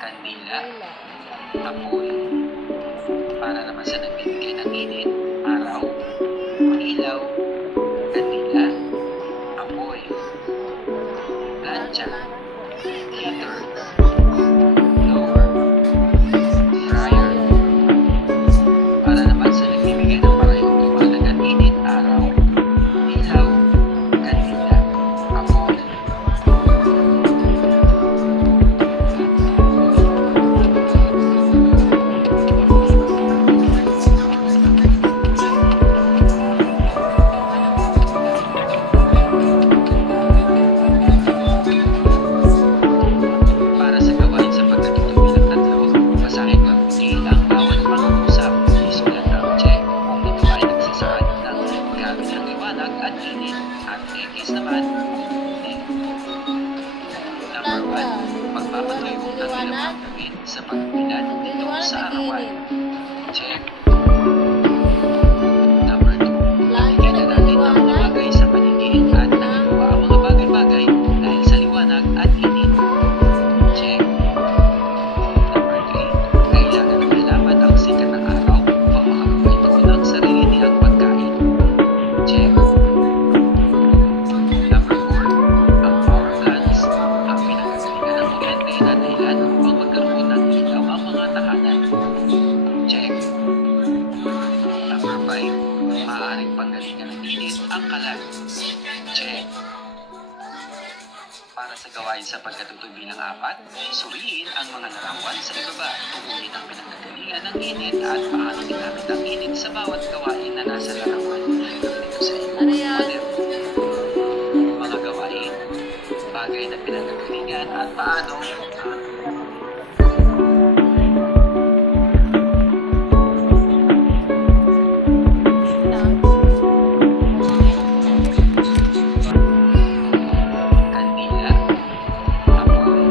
kandila, apoy, para naman sa nagbibigay ng init, araw, ilaw, kandila, apoy, plancha, heater, blower, fryer, para naman sa nagbibigay ng parehong liwanag at init, araw, ilaw, kandila, apoy. Para sa gawain sa pagkatutubi ng tatlo, basahin mabuti ang bawat pangungusap. Isulat ang check kung ito ay nagsasaad ng gamit ng liwanag at init, at X naman, hindi. Number 1. Magpapatuloy ang ilang gagawin sa pagbilad nito sa arawan. Check. Number 2. Nakikita natin ang mga bagay sa paligid at nagagawa ang mga bagay-bagay dahil sa liwanag at init. Check. Number 3. Kailangan ng halaman ang sikat ng araw upang makagawa ito ng sarili niyang pagkain. Check. Number 4. Ang power plants ang pinagagalingan ng kuryente na dahilan upang magkaroon ng ilaw ang mga tahanan. Check. Number 5. Maaaring panggalingan ng init ang kalan. Check. Para sa gawain sa pagkatutubi ng 4, suriin ang mga larawan sa ibaba. Tukuyin ang pinanggagalingan ng init at paano ginamit ang init sa bawat gawain na nasa larawan. Gawin ito sa iyong Ano yan? model. Mga gawain, bagay na pinanggagalingan at paano kandila, apoy,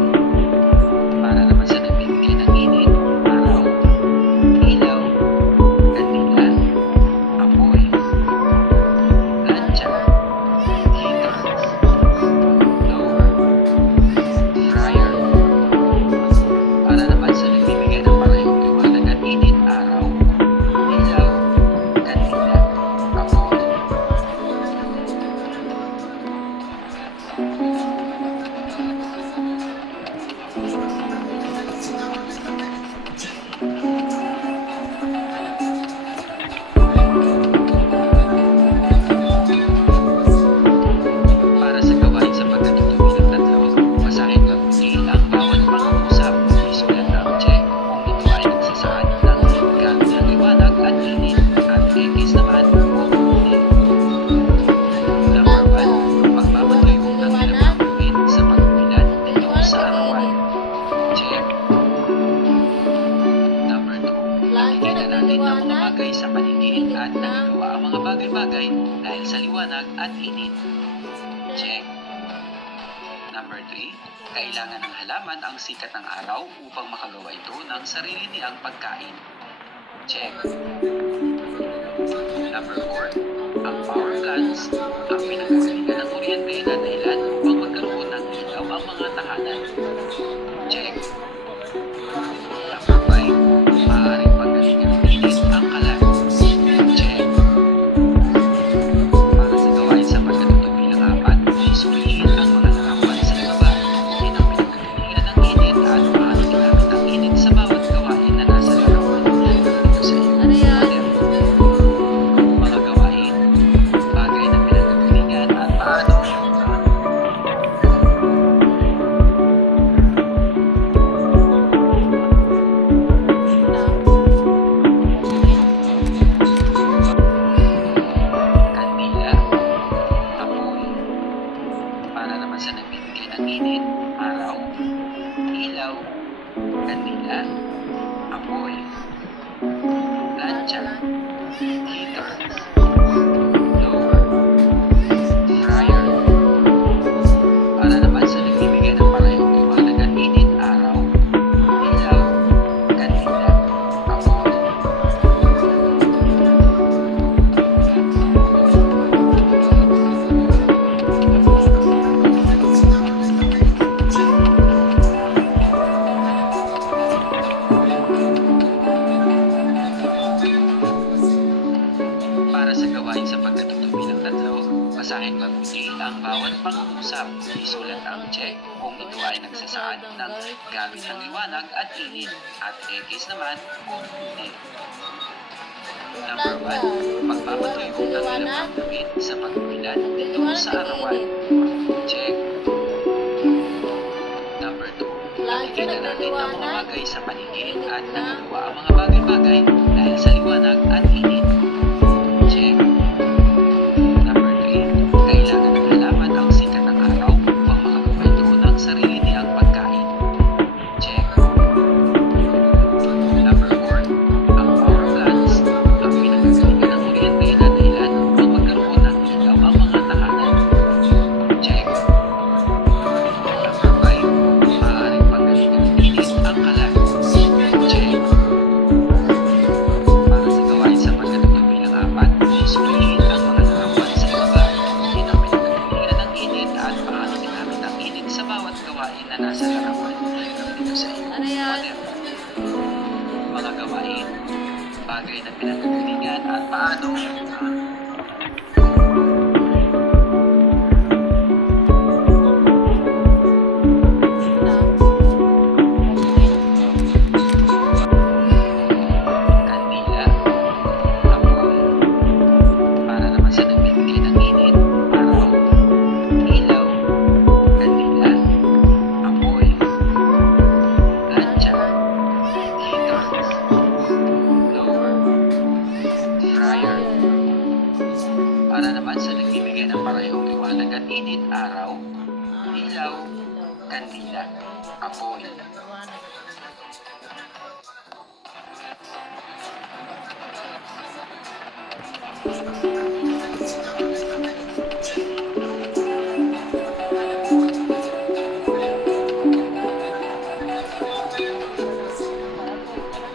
para naman sa nagbibigay ng init, araw, ilaw, kandila, apoy, plancha, heater, blower, fryer, para naman sa nagbibigay ng parehong liwanag at init, araw, ilaw, kandila, apoy. Para sa gawain sa pagkatutubi ng tatlo, basahin mabuti ang bawat pangungusap. Isulat ang check kung ito ay nagsasaad ng gamit ng liwanag at init, at X naman kung hindi. Number 1. Magpapatuloy ang ilang gagawin sa pagbilad nito sa arawan. Check. Number 2. Nakikita natin ang mga bagay sa paligid at nagagawa ang mga bagay-bagay dahil sa liwanag at init. Check. Number 3. Kailangan ng halaman ang sikat ng araw upang makagawa ito ng sarili niyang pagkain. Check. Number 4. Ang power plants ang pinagagalingan ng kuryente na dahilan upang magkaroon ng ilaw ang mga tahanan. Check. Number 5. Maaaring panggalingan ng init ang kalan. Check. Para sa gawain sa pagkatutubi ng 4, suriin ang mga larawan sa ibaba. Tukuyin ang pinanggagalingan ng init at paano ginamit ang init sa bawat gawain na nasa larawan. Gawin ito sa iyong Ano yan? model. Mga gawain, bagay na pinanggagalingan nagsasaad ng gamit ng liwanag at init, at X naman kung hindi. Number 1. Magpapatuyo ng ilang pagdamit sa pagbilan tungo sa arawan. Check. Number 2. Nakikita natin ang mga bagay sa paligid at nagagawa ang mga bagay-bagay dahil sa liwanag at init. Check. Number 3. Kailangan ng halaman ang sikat ng araw upang makagawa ito ng sarili niyang pagkain. Check. Number 4. Ang power plants ang pinagagalingan ng kuryente na dahilan upang magkaroon ng ilaw ang mga tahanan. Check. Number 5. Maaaring paggalingan ng init ang kalan. Check. Para sa gawain sa pagkatugtog bilang 4, suriin ang mga larawan sa ibaba. Yun ang pinagagalingan ng init at paano ginamit ang init sa bawat gawain na nasa larawan. Gawin ito sa iyo. Ano yan? Mga gawain, bagay na pinagagalingan at paano kandila, apoy, para naman sa nagbibigay ng init, araw, ilaw, kandila, apoy, plancha, heater, blower, fryer, para naman sa nagbibigay ng parehong liwanag at init, araw, ilaw, kandila, apoy.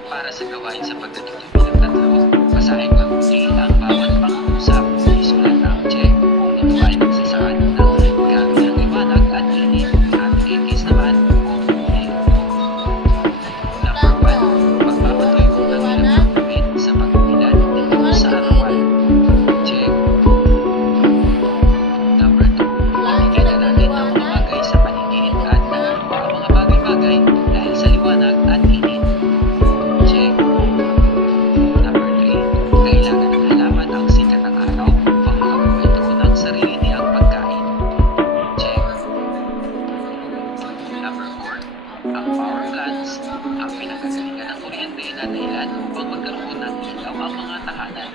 Para sa gawain sa pagkatutog bilang 3, basahin mabuti ang bawat pang-uusap. Isulat ang check kung ito ay nagsasaad ng gamit ng liwanag at init, at X naman kung hindi. Number 1. Magpapatuyo ng ilang pagdamit sa pagbilan tungo sa arawan. Check. Number 2. Nakikita natin ang mga bagay sa paligid at nagagawa ang mga bagay-bagay dahil sa liwanag at init. Check. Number 3. Kailangan ng halaman ang sikat ng araw upang makagawa ito ng sarili niyang pagkain. Check. Number 4. Ang power plants ang pinagagalingan ng kuryente na dahilan upang magkaroon ng ilaw ang mga tahanan.